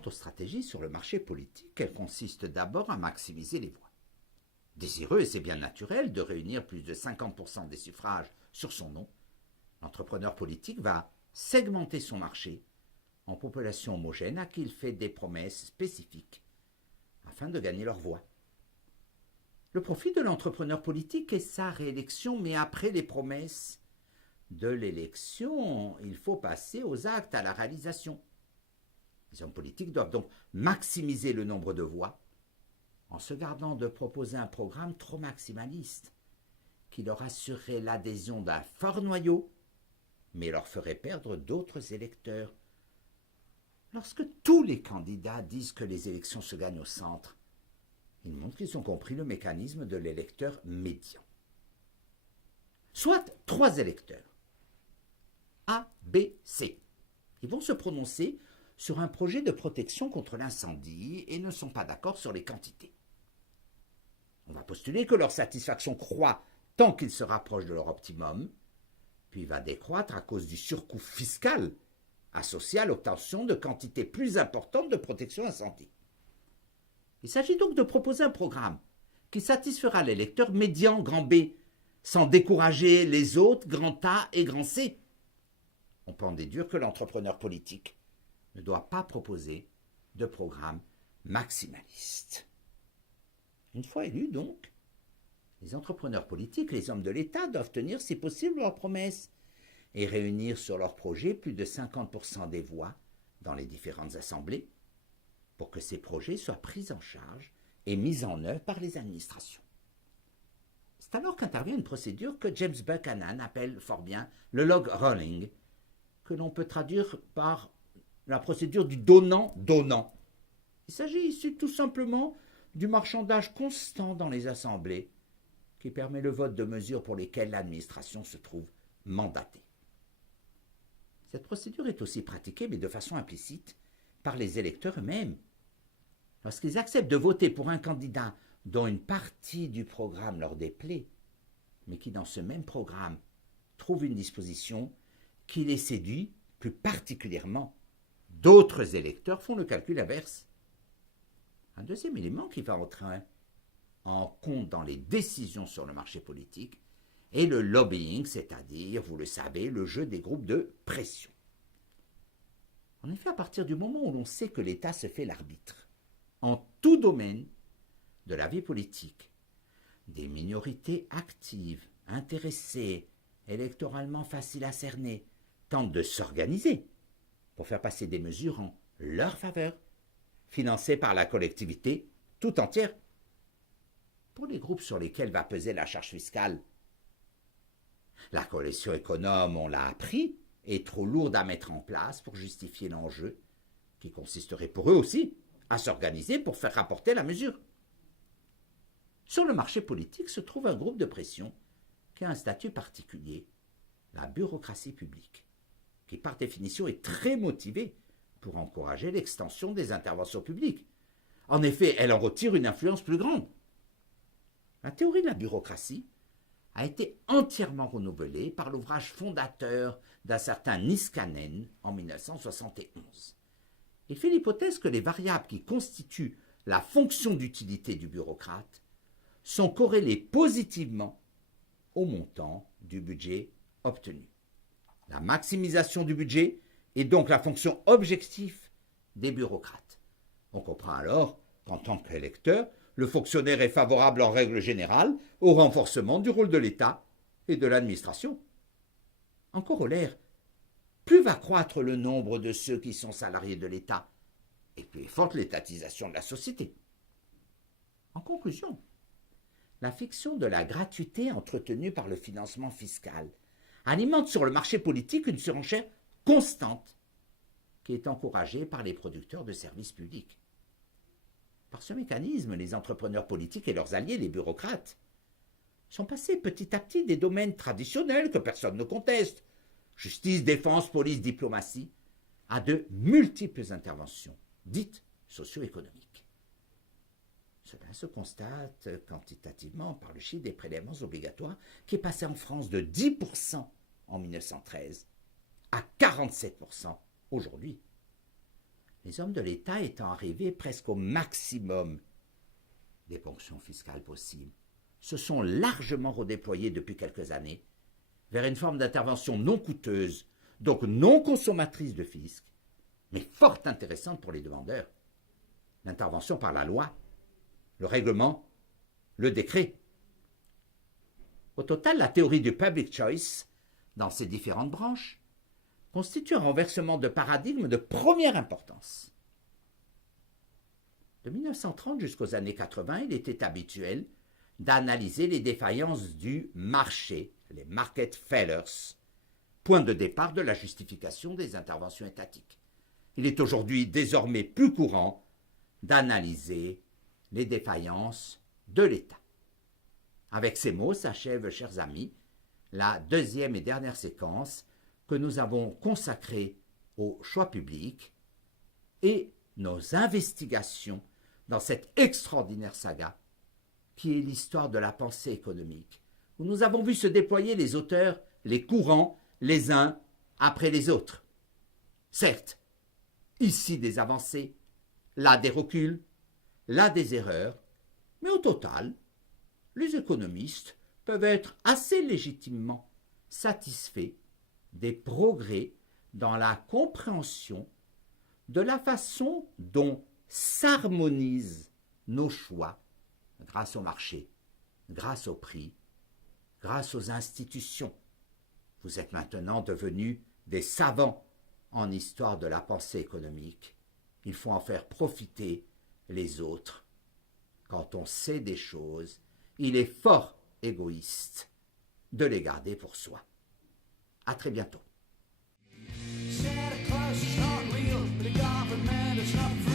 Quant aux stratégies sur le marché politique, elles consistent d'abord à maximiser les voix. Désireux, et c'est bien naturel, de réunir plus de 50% des suffrages sur son nom, l'entrepreneur politique va segmenter son marché en populations homogènes à qui il fait des promesses spécifiques afin de gagner leur voix. Le profit de l'entrepreneur politique est sa réélection, mais après les promesses de l'élection, il faut passer aux actes, à la réalisation. Les hommes politiques doivent donc maximiser le nombre de voix en se gardant de proposer un programme trop maximaliste qui leur assurerait l'adhésion d'un fort noyau, mais leur ferait perdre d'autres électeurs. Lorsque tous les candidats disent que les élections se gagnent au centre, ils montrent qu'ils ont compris le mécanisme de l'électeur médian. Soit 3 électeurs, A, B, C. Ils vont se prononcer sur un projet de protection contre l'incendie et ne sont pas d'accord sur les quantités. On va postuler que leur satisfaction croît tant qu'ils se rapprochent de leur optimum, puis va décroître à cause du surcoût fiscal associé à l'obtention de quantités plus importantes de protection incendie. Il s'agit donc de proposer un programme qui satisfera l'électeur médian grand B, sans décourager les autres grand A et grand C. On peut en déduire que l'entrepreneur politique ne doit pas proposer de programme maximaliste. Une fois élus, donc, les entrepreneurs politiques, les hommes de l'État, doivent tenir, si possible, leurs promesses et réunir sur leur projet plus de 50% des voix dans les différentes assemblées pour que ces projets soient pris en charge et mis en œuvre par les administrations. C'est alors qu'intervient une procédure que James Buchanan appelle fort bien le log rolling, que l'on peut traduire par la procédure du donnant-donnant. Il s'agit ici tout simplement du marchandage constant dans les assemblées qui permet le vote de mesures pour lesquelles l'administration se trouve mandatée. Cette procédure est aussi pratiquée, mais de façon implicite, par les électeurs eux-mêmes. Lorsqu'ils acceptent de voter pour un candidat dont une partie du programme leur déplaît, mais qui dans ce même programme trouve une disposition qui les séduit plus particulièrement, d'autres électeurs font le calcul inverse. Un deuxième élément qui va entrer en compte dans les décisions sur le marché politique est le lobbying, c'est-à-dire, vous le savez, le jeu des groupes de pression. En effet, à partir du moment où l'on sait que l'État se fait l'arbitre, en tout domaine de la vie politique, des minorités actives, intéressées, électoralement faciles à cerner, tentent de s'organiser pour faire passer des mesures en leur faveur, financées par la collectivité tout entière. Pour les groupes sur lesquels va peser la charge fiscale, la coalition économe, on l'a appris, est trop lourde à mettre en place pour justifier l'enjeu, qui consisterait pour eux aussi à s'organiser pour faire rapporter la mesure. Sur le marché politique se trouve un groupe de pression qui a un statut particulier, la bureaucratie publique, qui par définition est très motivée pour encourager l'extension des interventions publiques. En effet, elle en retire une influence plus grande. La théorie de la bureaucratie a été entièrement renouvelée par l'ouvrage fondateur d'un certain Niskanen en 1971. Il fait l'hypothèse que les variables qui constituent la fonction d'utilité du bureaucrate sont corrélées positivement au montant du budget obtenu. La maximisation du budget est donc la fonction objective des bureaucrates. On comprend alors qu'en tant qu'électeur, le fonctionnaire est favorable en règle générale au renforcement du rôle de l'État et de l'administration. En corollaire, plus va croître le nombre de ceux qui sont salariés de l'État, et plus est forte l'étatisation de la société. En conclusion, la fiction de la gratuité entretenue par le financement fiscal alimente sur le marché politique une surenchère constante qui est encouragée par les producteurs de services publics. Par ce mécanisme, les entrepreneurs politiques et leurs alliés, les bureaucrates, sont passés petit à petit des domaines traditionnels que personne ne conteste, justice, défense, police, diplomatie, à de multiples interventions, dites socio-économiques. Cela se constate quantitativement par le chiffre des prélèvements obligatoires qui est passé en France de 10% en 1913 à 47% aujourd'hui. les hommes de l'État étant arrivés presque au maximum des ponctions fiscales possibles, se sont largement redéployés depuis quelques années vers une forme d'intervention non coûteuse, donc non consommatrice de fisc, mais fort intéressante pour les demandeurs. L'intervention par la loi, le règlement, le décret. Au total, la théorie du public choice, dans ses différentes branches, constitue un renversement de paradigme de première importance. De 1930 jusqu'aux années 80, il était habituel d'analyser les défaillances du marché, les market failures, point de départ de la justification des interventions étatiques. Il est aujourd'hui désormais plus courant d'analyser les défaillances de l'État. Avec ces mots s'achève, chers amis, la deuxième et dernière séquence que nous avons consacrée au choix public et nos investigations dans cette extraordinaire saga qui est l'histoire de la pensée économique, où nous avons vu se déployer les auteurs, les courants, les uns après les autres. Certes, ici des avancées, là des reculs, là des erreurs, mais au total, les économistes peuvent être assez légitimement satisfaits des progrès dans la compréhension de la façon dont s'harmonisent nos choix grâce au marché, grâce au prix, grâce aux institutions. Vous êtes maintenant devenus des savants en histoire de la pensée économique. Il faut en faire profiter les autres. Quand on sait des choses, il est fort égoïste de les garder pour soi. À très bientôt. Santa Claus is not real, but the government is not free.